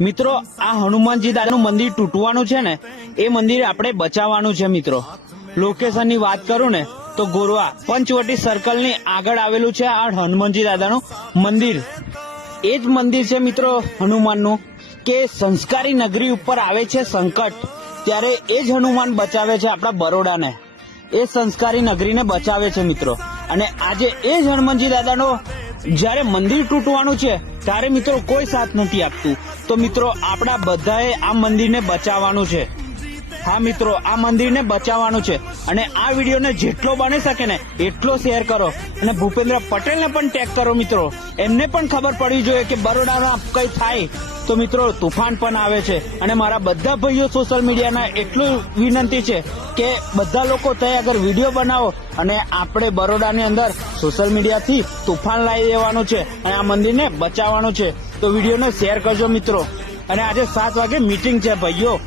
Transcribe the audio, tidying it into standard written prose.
મિત્રો આ હનુમાનજી દાદાનું મંદિર તૂટવાનું છે ને, એ મંદિર આપણે બચાવવાનું છે મિત્રો. લોકેશનની વાત કરું ને તો ગોરવા પંચવટી સર્કલની આગળ આવેલું છે આ હનુમાનજી દાદાનું મંદિર. એ જ મંદિર છે મિત્રો હનુમાનનું કે સંસ્કારી નગરી ઉપર આવે છે સંકટ, ત્યારે એ જ હનુમાન બચાવે છે આપણા બરોડાને, એ સંસ્કારી નગરીને બચાવે છે મિત્રો. અને આજે એ જ હનુમાનજી દાદાનો જ્યારે મંદિર તૂટવાનું છે ત્યારે મિત્રો કોઈ સાથ નથી આપતું. તો મિત્રો આપણા બધાએ આ મંદિરને બચાવવાનું છે. હા મિત્રો, આ મંદિરને બચાવવાનું છે અને આ વિડીયોને જેટલો બની શકે ને એટલો શેર કરો અને ભૂપેન્દ્ર પટેલને પણ ટેગ કરો મિત્રો. એમને પણ ખબર પડવી જોઈએ કે બરોડામાં કઈ થાય તો મિત્રો તુફાન પણ આવે છે. અને મારા બધા ભાઈઓ સોશિયલ મીડિયાના એટલું વિનંતી છે કે બધા લોકો ત્યાં આગળ વિડીયો બનાવો અને આપણે બરોડાની અંદર સોશિયલ મીડિયાથી તુફાન લાવી દેવાનું છે અને આ મંદિરને બચાવવાનું છે. તો વિડીયોને શેર કરજો મિત્રો. અને આજે 7 વાગે મીટિંગ છે ભાઈઓ.